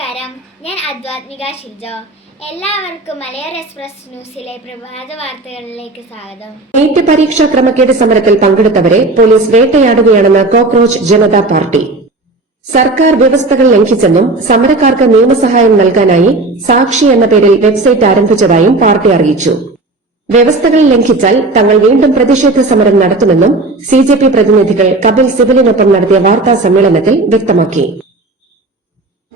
നമസ്കാരം, ഞാൻ അദ്വാത്മിക ഷിൽജോ. എല്ലാവർക്കും മലയാളം എക്സ്പ്രസ് ന്യൂസിലെ പ്രഭാത വാർത്തകളിലേക്ക് സ്വാഗതം. നീറ്റ് പരീക്ഷാ ക്രമക്കേട് സമരത്തിൽ പങ്കെടുത്തവരെ പോലീസ് വേട്ടയാടുകയാണെന്ന് കോക്രോച്ച് ജനതാ പാർട്ടി. സർക്കാർ വ്യവസ്ഥകൾ ലംഘിച്ചെന്നും സമരക്കാർക്ക് നിയമസഹായം നൽകാനായി സാക്ഷി എന്ന പേരിൽ വെബ്സൈറ്റ് ആരംഭിച്ചതായും പാർട്ടി അറിയിച്ചു. വ്യവസ്ഥകൾ ലംഘിച്ചാൽ തങ്ങൾ വീണ്ടും പ്രതിഷേധ സമരം നടത്തുമെന്നും സിജെപി പ്രതിനിധികൾ കപിൽ സിബലിനൊപ്പം നടത്തിയ വാർത്താ സമ്മേളനത്തിൽ വ്യക്തമാക്കി.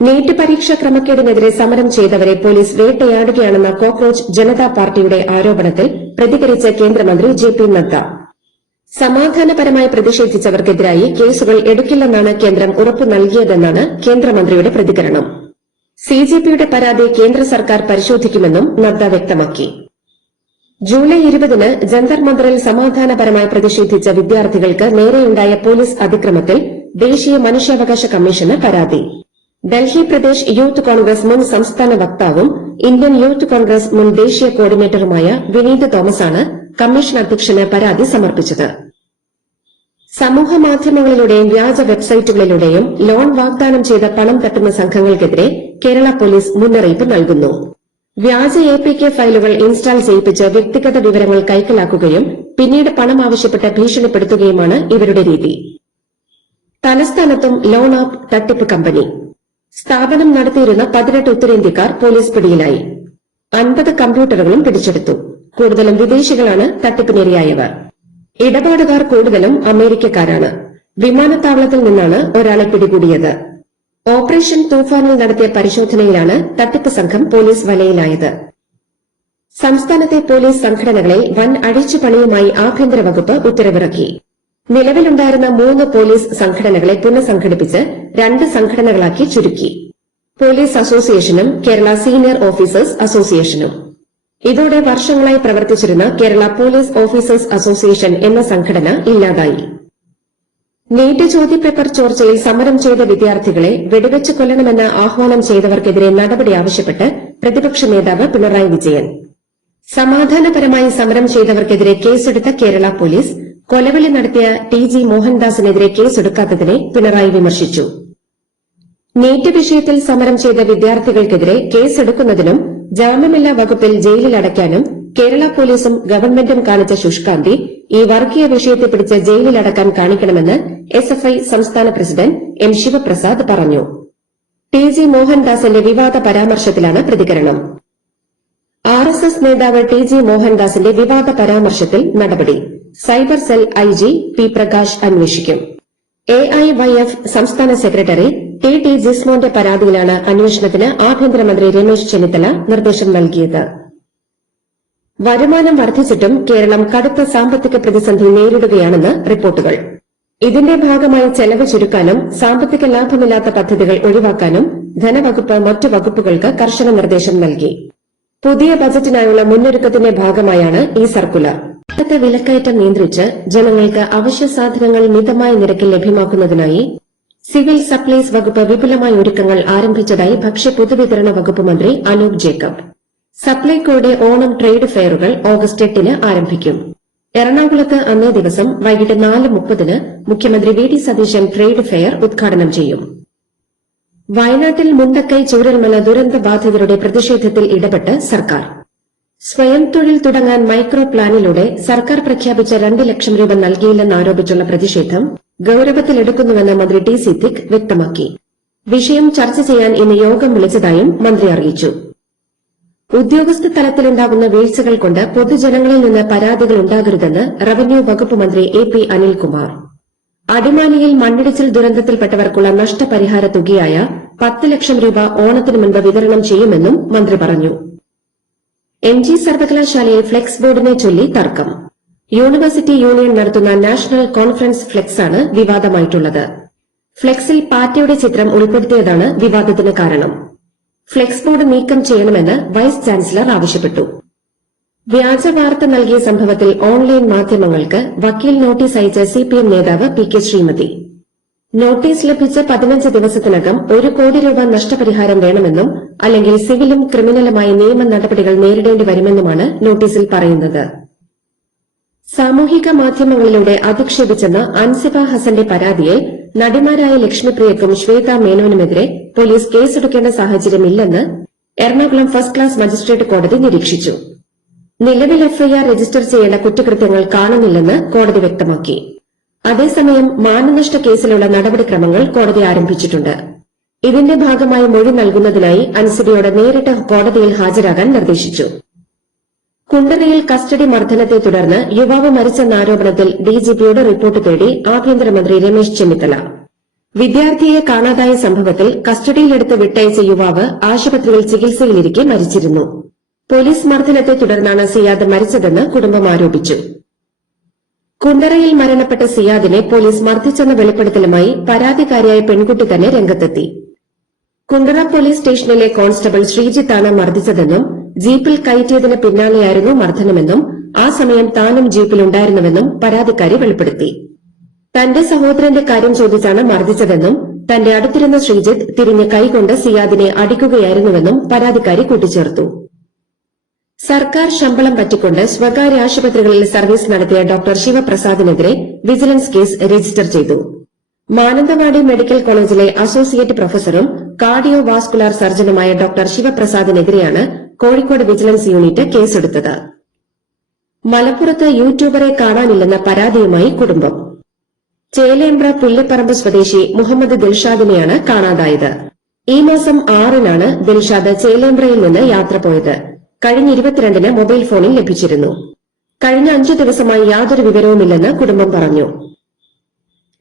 നീറ്റ് പരീക്ഷാ ക്രമക്കേടിനെതിരെ സമരം ചെയ്തവരെ പോലീസ് വേട്ടയാടുകയാണെന്ന കോക്രോച്ച് ജനതാ പാർട്ടിയുടെ ആരോപണത്തിൽ പ്രതികരിച്ച കേന്ദ്രമന്ത്രി ജെ.പി. നദ്ദ. സമാധാനപരമായി പ്രതിഷേധിച്ചവർക്കെതിരായി കേസുകൾ എടുക്കില്ലെന്നാണ് കേന്ദ്രം ഉറപ്പു നൽകിയതെന്നാണ് കേന്ദ്രമന്ത്രിയുടെ പ്രതികരണം. സിജെപിയുടെ പരാതി കേന്ദ്ര സർക്കാർ പരിശോധിക്കുമെന്നും നദ്ദ വ്യക്തമാക്കി. ജൂലൈ 20-ന് ജന്തർ മന്ദറിൽ സമാധാനപരമായി പ്രതിഷേധിച്ച വിദ്യാർത്ഥികൾക്ക് നേരെയുണ്ടായ പോലീസ് അതിക്രമത്തിൽ ദേശീയ മനുഷ്യാവകാശ കമ്മീഷന് പരാതി. ഡൽഹി പ്രദേശ് യൂത്ത് കോൺഗ്രസ് മുൻ സംസ്ഥാന വക്താവും ഇന്ത്യൻ യൂത്ത് കോൺഗ്രസ് മുൻ ദേശീയ കോർഡിനേറ്ററുമായ വിനീത് തോമസാണ് കമ്മീഷൻ അധ്യക്ഷന് പരാതി സമർപ്പിച്ചത്. സമൂഹമാധ്യമങ്ങളിലൂടെയും വ്യാജ വെബ്സൈറ്റുകളിലൂടെയും ലോൺ വാഗ്ദാനം ചെയ്ത പണം തട്ടുന്ന സംഘങ്ങൾക്കെതിരെ കേരള പോലീസ് മുന്നറിയിപ്പ് നൽകുന്നു. വ്യാജ APK ഫയലുകൾ ഇൻസ്റ്റാൾ ചെയ്യിപ്പിച്ച് വ്യക്തിഗത വിവരങ്ങൾ കൈക്കലാക്കുകയും പിന്നീട് പണം ആവശ്യപ്പെട്ട് ഭീഷണിപ്പെടുത്തുകയുമാണ് ഇവരുടെ രീതി. തലസ്ഥാനത്തും ലോൺ ആപ്പ് തട്ടിപ്പ് കമ്പനി. സ്ഥാപനം നടത്തിയിരുന്ന 18 ഉത്തരേന്ത്യക്കാർ പോലീസ് പിടിയിലായി. 50 കമ്പ്യൂട്ടറുകളും പിടിച്ചെടുത്തു. കൂടുതലും വിദേശികളാണ് തട്ടിപ്പിനിരയായവർ. ഇടപാടുകാർ കൂടുതലും അമേരിക്കക്കാരാണ്. വിമാനത്താവളത്തിൽ നിന്നാണ് ഒരാളെ പിടികൂടിയത്. ഓപ്പറേഷൻ തൂഫാനിൽ നടത്തിയ പരിശോധനയിലാണ് തട്ടിപ്പ് സംഘം പോലീസ് വലയിലായത്. സംസ്ഥാനത്തെ പോലീസ് സംഘടനകളെ വൻ അഴിച്ചുപണിയുമായി ആഭ്യന്തര വകുപ്പ് ഉത്തരവിറക്കി. നിലവിലുണ്ടായിരുന്ന 3 പോലീസ് സംഘടനകളെ പുനഃസംഘടിപ്പിച്ച് 2 സംഘടനകളാക്കി ചുരുക്കി. പോലീസ് അസോസിയേഷനും കേരള സീനിയർ ഓഫീസേഴ്സ് അസോസിയേഷനും. ഇതോടെ വർഷങ്ങളായി പ്രവർത്തിച്ചിരുന്ന കേരള പോലീസ് ഓഫീസേഴ്സ് അസോസിയേഷൻ എന്ന സംഘടന ഇല്ലാതായി. നീറ്റ് ചോദ്യപേപ്പർ ചോർച്ചയിൽ സമരം ചെയ്ത വിദ്യാർത്ഥികളെ വെടിവെച്ച് കൊല്ലണമെന്ന് ആഹ്വാനം ചെയ്തവർക്കെതിരെ നടപടി ആവശ്യപ്പെട്ട് പ്രതിപക്ഷ നേതാവ് പിണറായി വിജയൻ. സമാധാനപരമായി സമരം ചെയ്തവർക്കെതിരെ കേസെടുത്ത കേരള പോലീസ് കൊലവിളി നടത്തിയ TG മോഹൻദാസിനെതിരെ കേസെടുക്കാത്തതിനെ പിണറായി വിമർശിച്ചു. നീറ്റ് വിഷയത്തിൽ സമരം ചെയ്ത വിദ്യാർത്ഥികൾക്കെതിരെ കേസെടുക്കുന്നതിനും ജാമ്യമില്ലാ വകുപ്പിൽ ജയിലിൽ അടയ്ക്കാനും കേരള പോലീസും ഗവൺമെന്റും കാണിച്ച ശുഷ്കാന്തി ഈ വർഗീയ വിഷയത്തെ പിടിച്ച് ജയിലിലടക്കാൻ കാണിക്കണമെന്ന് SFI സംസ്ഥാന പ്രസിഡന്റ് M. ശിവപ്രസാദ് പറഞ്ഞു. TG മോഹൻദാസിന്റെ വിവാദ പരാമർശത്തിലാണ് പ്രതികരണം. RSS നേതാവ് TG മോഹൻദാസിന്റെ വിവാദ പരാമർശത്തിൽ നടപടി. Cyber cell IG P. Prakash അന്വേഷിക്കും. AIYF സംസ്ഥാന സെക്രട്ടറി TT ജിസ്മോന്റെ പരാതിയിലാണ് അന്വേഷണത്തിന് ആഭ്യന്തരമന്ത്രി രമേശ് ചെന്നിത്തല നിർദ്ദേശം നൽകിയത്. വരുമാനം വർദ്ധിച്ചിട്ടും കേരളം കടുത്ത സാമ്പത്തിക പ്രതിസന്ധി നേരിടുകയാണെന്ന് റിപ്പോർട്ടുകൾ. ഇതിന്റെ ഭാഗമായി ചെലവ് ചുരുക്കാനും സാമ്പത്തിക ലാഭമില്ലാത്ത പദ്ധതികൾ ഒഴിവാക്കാനും ധനവകുപ്പ് മറ്റു വകുപ്പുകൾക്ക് കർശന നിർദ്ദേശം നൽകി. പുതിയ ബജറ്റിനായുള്ള മുന്നൊരുക്കത്തിന്റെ ഭാഗമായാണ് ഈ സർക്കുലർ. വിലക്കയറ്റം നിയന്ത്രിച്ച് ജനങ്ങൾക്ക് അവശ്യ സാധനങ്ങൾ മിതമായ നിരക്കിൽ ലഭ്യമാക്കുന്നതിനായി സിവിൽ സപ്ലൈസ് വകുപ്പ് വിപുലമായ ഒരുക്കങ്ങൾ ആരംഭിച്ചതായി ഭക്ഷ്യ പൊതുവിതരണ വകുപ്പ് മന്ത്രി അനൂപ് ജേക്കബ്. സപ്ലൈകോയുടെ ഓണം ട്രേഡ് ഫെയറുകൾ ഓഗസ്റ്റ് 8-ന് ആരംഭിക്കും. എറണാകുളത്ത് അന്നേ ദിവസം വൈകിട്ട് 4:30-ന് മുഖ്യമന്ത്രി VD സതീശൻ ട്രേഡ് ഫെയർ ഉദ്ഘാടനം ചെയ്യും. വയനാട്ടിൽ മുണ്ടക്കൈ ചൂരൽമല ദുരന്ത ബാധിതരുടെ പ്രതിഷേധത്തിൽ ഇടപെട്ട് സർക്കാർ. സ്വയം തൊഴിൽ തുടങ്ങാൻ മൈക്രോ പ്ലാനിലൂടെ സർക്കാർ പ്രഖ്യാപിച്ച 2 ലക്ഷം രൂപ നൽകിയില്ലെന്നാരോപിച്ചുള്ള പ്രതിഷേധം ഗൌരവത്തിലെടുക്കുന്നുവെന്ന് മന്ത്രി ടി സിദ്ദിഖ് വ്യക്തമാക്കി. വിഷയം ചർച്ച ചെയ്യാൻ ഇന്ന് യോഗം വിളിച്ചതായും മന്ത്രി അറിയിച്ചു. ഉദ്യോഗസ്ഥ തലത്തിലുണ്ടാകുന്ന വീഴ്ചകൾ കൊണ്ട് പൊതുജനങ്ങളിൽ നിന്ന് പരാതികൾ ഉണ്ടാകരുതെന്ന് റവന്യൂ വകുപ്പ് മന്ത്രി AP അനിൽകുമാർ. അടിമാലിയിൽ മണ്ണിടിച്ചിൽ ദുരന്തത്തിൽപ്പെട്ടവർക്കുള്ള നഷ്ടപരിഹാര തുകയായ 10 ലക്ഷം രൂപ ഓണത്തിനു മുൻപ് വിതരണം ചെയ്യുമെന്നും മന്ത്രി പറഞ്ഞു. MG സർവകലാശാലയിൽ ഫ്ലെക്സ് ബോർഡിനെ ചൊല്ലി തർക്കം. യൂണിവേഴ്സിറ്റി യൂണിയൻ നടത്തുന്ന നാഷണൽ കോൺഫറൻസ് ഫ്ലെക്സാണ് വിവാദമായിട്ടുള്ളത്. ഫ്ലെക്സിൽ പാർട്ടിയുടെ ചിത്രം ഉൾപ്പെടുത്തിയതാണ് വിവാദത്തിന് കാരണം. ഫ്ലെക്സ് ബോർഡ് നീക്കം ചെയ്യണമെന്ന് വൈസ് ചാൻസലർ ആവശ്യപ്പെട്ടു. വ്യാജ വാർത്ത നൽകിയ സംഭവത്തിൽ ഓൺലൈൻ മാധ്യമങ്ങൾക്ക് വക്കീൽ നോട്ടീസ് അയച്ച CPM നേതാവ് PK ശ്രീമതി. നോട്ടീസ് ലഭിച്ച 15 ദിവസത്തിനകം 1 കോടി രൂപ നഷ്ടപരിഹാരം വേണമെന്നും അല്ലെങ്കിൽ സിവിലും ക്രിമിനലുമായ നിയമ നടപടികൾ നേരിടേണ്ടി വരുമെന്നുമാണ് നോട്ടീസിൽ പറയുന്നത്. സാമൂഹിക മാധ്യമങ്ങളിലൂടെ അധിക്ഷേപിച്ചെന്ന അൻസിബ ഹസന്റെ പരാതിയെ നടിമാരായ ലക്ഷ്മിപ്രിയക്കും ശ്വേത മേനോനുമെതിരെ പോലീസ് കേസെടുക്കേണ്ട സാഹചര്യമില്ലെന്ന് എറണാകുളം ഫസ്റ്റ് ക്ലാസ് മജിസ്ട്രേറ്റ് കോടതി നിരീക്ഷിച്ചു. നിലവിൽ എഫ്ഐആർ രജിസ്റ്റർ ചെയ്യേണ്ട കുറ്റകൃത്യങ്ങൾ കാണുന്നില്ലെന്ന് കോടതി വ്യക്തമാക്കി. അതേസമയം മാനനഷ്ട കേസിലുള്ള നടപടിക്രമങ്ങൾ കോടതി ആരംഭിച്ചിട്ടുണ്ട്. ഇതിന്റെ ഭാഗമായി മൊഴി നൽകുന്നതിനായി അൻസിബയോട് നേരിട്ട് കോടതിയിൽ ഹാജരാകാൻ നിർദ്ദേശിച്ചു. കുണ്ടറയിൽ കസ്റ്റഡി മർദ്ദനത്തെ തുടർന്ന് യുവാവ് മരിച്ചെന്ന ആരോപണത്തിൽ ഡിജിപിയോട് റിപ്പോർട്ട് തേടി ആഭ്യന്തരമന്ത്രി രമേശ് ചെന്നിത്തല. വിദ്യാർത്ഥിയെ കാണാതായ സംഭവത്തിൽ കസ്റ്റഡിയിലെടുത്ത് വിട്ടയച്ച യുവാവ് ആശുപത്രിയിൽ ചികിത്സയിലിരിക്കെ മരിച്ചിരുന്നു. പോലീസ് മർദ്ദനത്തെ തുടർന്നാണ് സിയാദ് മരിച്ചതെന്ന് കുടുംബം ആരോപിച്ചു. കുണ്ടറയിൽ മരണപ്പെട്ട സിയാദിനെ പോലീസ് മർദ്ദിച്ചെന്ന വെളിപ്പെടുത്തലുമായി പരാതിക്കാരിയായ പെൺകുട്ടി തന്നെ രംഗത്തെത്തി. കുണ്ടറ പോലീസ് സ്റ്റേഷനിലെ കോൺസ്റ്റബിൾ ശ്രീജിത്താണ് മർദ്ദിച്ചതെന്നും ജീപ്പിൽ കയറ്റിയതിന് പിന്നാലെയായിരുന്നു മർദ്ദനമെന്നും ആ സമയം താനും ജീപ്പിലുണ്ടായിരുന്നുവെന്നും പരാതിക്കാരി വെളിപ്പെടുത്തി. തന്റെ സഹോദരന്റെ കാര്യം ചോദിച്ചാണ് മർദ്ദിച്ചതെന്നും തന്റെ അടുത്തിരുന്ന ശ്രീജിത്ത് തിരിഞ്ഞ് കൈകൊണ്ട് സിയാദിനെ അടിക്കുകയായിരുന്നുവെന്നും പരാതിക്കാരി കൂട്ടിച്ചേർത്തു. സർക്കാർ ശമ്പളം പറ്റിക്കൊണ്ട് സ്വകാര്യ ആശുപത്രികളിൽ സർവീസ് നടത്തിയ ഡോക്ടർ ശിവപ്രസാദിനെതിരെ വിജിലൻസ് കേസ് രജിസ്റ്റർ ചെയ്തു. മാനന്തവാടി മെഡിക്കൽ കോളേജിലെ അസോസിയേറ്റ് പ്രൊഫസറും കാർഡിയോ വാസ്കുലാർ സർജനുമായ ഡോക്ടർ ശിവപ്രസാദിനെതിരെയാണ് കോഴിക്കോട് വിജിലൻസ് യൂണിറ്റ് കേസെടുത്തത്. മലപ്പുറത്ത് യൂട്യൂബറെ കാണാനില്ലെന്ന പരാതിയുമായി കുടുംബം. ചേലേമ്പ്ര പുല്ലിപ്പറമ്പ് സ്വദേശി മുഹമ്മദ് ദിൽഷാദിനെയാണ് കാണാതായത്. ഈ മാസം 6-നാണ് ദിൽഷാദ് ചേലേമ്പ്രയിൽ നിന്ന് യാത്ര പോയത്. കഴിഞ്ഞ 22-ന് മൊബൈൽ ഫോണിൽ ലഭിച്ചിരുന്നു. കഴിഞ്ഞ 5 ദിവസമായി യാതൊരു വിവരവുമില്ലെന്ന് കുടുംബം പറഞ്ഞു.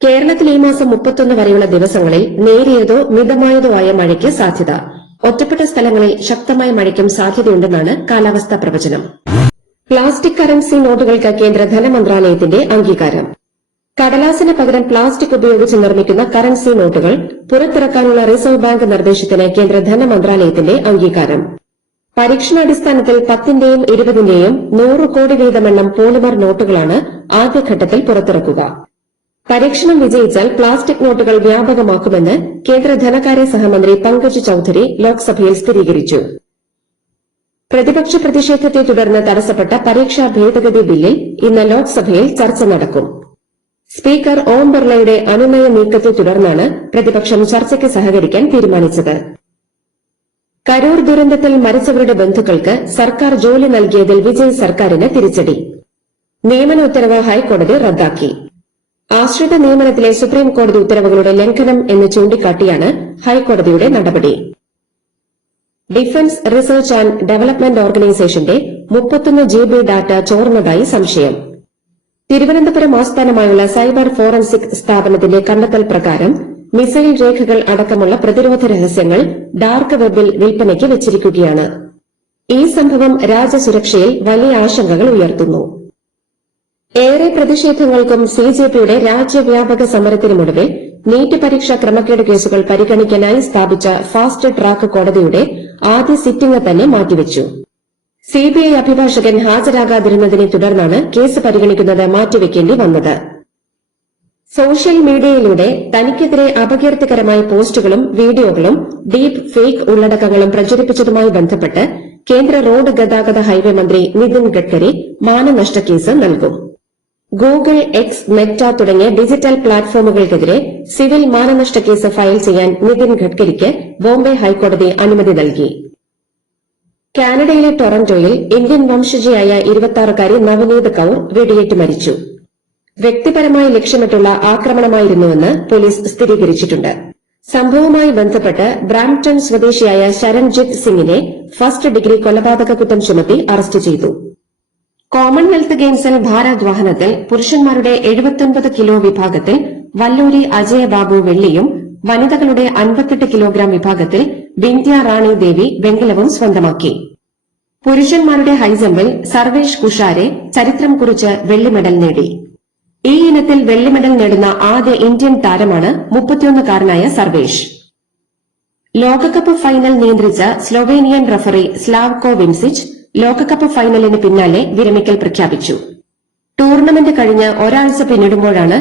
കേരളത്തിൽ ഈ മാസം 31 വരെയുള്ള ദിവസങ്ങളിൽ നേരിയതോ മിതമായതോ ആയ മഴയ്ക്ക് സാധ്യത. ഒറ്റപ്പെട്ട സ്ഥലങ്ങളിൽ ശക്തമായ മഴയ്ക്കും സാധ്യതയുണ്ടെന്നാണ് കാലാവസ്ഥാ പ്രവചനം. പ്ലാസ്റ്റിക് കറൻസി നോട്ടുകൾക്ക് കേന്ദ്ര ധനമന്ത്രാലയത്തിന്റെ അംഗീകാരം. കടലാസിന് പകരം പ്ലാസ്റ്റിക് ഉപയോഗിച്ച് നിർമ്മിക്കുന്ന കറൻസി നോട്ടുകൾ പുറത്തിറക്കാനുള്ള റിസർവ് ബാങ്ക് നിർദ്ദേശത്തിന് കേന്ദ്ര ധനമന്ത്രാലയത്തിന്റെ അംഗീകാരം. പരീക്ഷണാടിസ്ഥാനത്തിൽ 10-ന്റെയും 20-ന്റെയും 100 കോടി വീതമെണ്ണം പോളിമർ നോട്ടുകളാണ് ആദ്യഘട്ടത്തിൽ പുറത്തിറക്കുക. പരീക്ഷണം വിജയിച്ചാൽ പ്ലാസ്റ്റിക് നോട്ടുകൾ വ്യാപകമാക്കുമെന്ന് കേന്ദ്ര ധനകാര്യ സഹമന്ത്രി പങ്കജ് ചൌധരി ലോക്സഭയിൽ സ്ഥിരീകരിച്ചു. പ്രതിപക്ഷ പ്രതിഷേധത്തെ തുടർന്ന് തടസ്സപ്പെട്ട പരീക്ഷാ ഭേദഗതി ബില്ലിൽ ഇന്ന് ലോക്സഭയിൽ ചർച്ച നടക്കും. സ്പീക്കർ ഓം ബിർളയുടെ അനുനയ നീക്കത്തെ തുടർന്നാണ് പ്രതിപക്ഷം ചർച്ചയ്ക്ക് സഹകരിക്കാൻ തീരുമാനിച്ചത്. കരൂർ ദുരന്തത്തിൽ മരിച്ചവരുടെ ബന്ധുക്കൾക്ക് സർക്കാർ ജോലി നൽകിയതിൽ വിജയ് സർക്കാരിന് തിരിച്ചടി. നിയമന ഉത്തരവ് ഹൈക്കോടതി റദ്ദാക്കി. ആശ്രിത നിയമനത്തിലെ സുപ്രീം കോടതി ഉത്തരവുകളുടെ ലംഘനം എന്ന് ചൂണ്ടിക്കാട്ടിയാണ് ഹൈക്കോടതിയുടെ നടപടി. ഡിഫൻസ് റിസർച്ച് ആൻഡ് ഡെവലപ്മെന്റ് ഓർഗനൈസേഷന്റെ 31 GB ഡാറ്റ ചോർന്നതായി സംശയം. തിരുവനന്തപുരം ആസ്ഥാനമായുള്ള സൈബർ ഫോറൻസിക് സ്ഥാപനത്തിന്റെ കണ്ടെത്തൽ പ്രകാരം മിസൈൽ രേഖകൾ അടക്കമുള്ള പ്രതിരോധ രഹസ്യങ്ങൾ ഡാർക്ക് വെബിൽ വിൽപ്പനയ്ക്ക് വെച്ചിരിക്കുകയാണ്. ഈ സംഭവം രാജ്യസുരക്ഷയിൽ വലിയ ആശങ്കകൾ ഉയർത്തുന്നു. ഏറെ പ്രതിഷേധങ്ങൾക്കും സിജെപിയുടെ രാജ്യവ്യാപക സമരത്തിനുമൊടുവിൽ നീറ്റ് പരീക്ഷാ ക്രമക്കേട് കേസുകൾ പരിഗണിക്കാനായി സ്ഥാപിച്ച ഫാസ്റ്റ് ട്രാക്ക് കോടതിയുടെ ആദ്യ സിറ്റിംഗ് തന്നെ മാറ്റിവെച്ചു. സിബിഐ അഭിഭാഷകൻ ഹാജരാകാതിരുന്നതിനെ തുടർന്നാണ് കേസ് പരിഗണിക്കുന്നത് മാറ്റിവെക്കേണ്ടി വന്നത്. സോഷ്യൽ മീഡിയയിലൂടെ തനിക്കെതിരെ അപകീർത്തികരമായ പോസ്റ്റുകളും വീഡിയോകളും ഡീപ് ഫേക്ക് ഉള്ളടക്കങ്ങളും പ്രചരിപ്പിച്ചതുമായി ബന്ധപ്പെട്ട് കേന്ദ്ര റോഡ് ഗതാഗത ഹൈവേ മന്ത്രി നിതിൻ ഗഡ്കരി മാനനഷ്ട കേസ് നൽകും. ഗൂഗിൾ, എക്സ്, മെറ്റ തുടങ്ങിയ ഡിജിറ്റൽ പ്ലാറ്റ്ഫോമുകൾക്കെതിരെ സിവിൽ മാനനഷ്ട കേസ് ഫയൽ ചെയ്യാൻ നിതിൻ ഗഡ്കരിക്ക് ബോംബെ ഹൈക്കോടതി അനുമതി നൽകി. കാനഡയിലെ ടൊറന്റോയിൽ ഇന്ത്യൻ വംശജയായ 26-കാരി നവനീത് കൌർ വെടിയേറ്റ് മരിച്ചു. വ്യക്തിപരമായി ലക്ഷ്യമിട്ടുള്ള ആക്രമണമായിരുന്നുവെന്ന് പോലീസ് സ്ഥിരീകരിച്ചിട്ടുണ്ട്. സംഭവവുമായി ബന്ധപ്പെട്ട് ബ്രാംപ്ടൺ സ്വദേശിയായ ശരൺജിത്ത് സിംഗിനെ ഫസ്റ്റ് ഡിഗ്രി കൊലപാതക കുറ്റം ചുമത്തി അറസ്റ്റ് ചെയ്തു. കോമൺവെൽത്ത് ഗെയിംസിൽ ഭാരോദ്വഹനത്തിൽ പുരുഷന്മാരുടെ 79 കിലോ വിഭാഗത്തിൽ വല്ലൂരി അജയബാബു വെള്ളിയും വനിതകളുടെ 58 കിലോഗ്രാം വിഭാഗത്തിൽ വിന്ധ്യ റാണി ദേവി വെങ്കലവും സ്വന്തമാക്കി. പുരുഷന്മാരുടെ ഹൈജമ്പിൽ സർവേഷ് കുഷാരെ ചരിത്രം കുറിച്ച് വെള്ളി മെഡൽ നേടി. ഈ ഇനത്തിൽ വെള്ളി മെഡൽ നേടുന്ന ആദ്യ ഇന്ത്യൻ താരമാണ് 31-കാരനായ സർവേഷ്. ലോകകപ്പ് ഫൈനൽ നിയന്ത്രിച്ച സ്ലൊവേനിയൻ റഫറി സ്ലാവ്കോ വിൻസിച്ച് ലോകകപ്പ് ഫൈനലിന് പിന്നാലെ വിരമിക്കൽ പ്രഖ്യാപിച്ചു. ടൂർണമെന്റ് കഴിഞ്ഞ് ഒരാഴ്ച പിന്നിടുമ്പോഴാണ്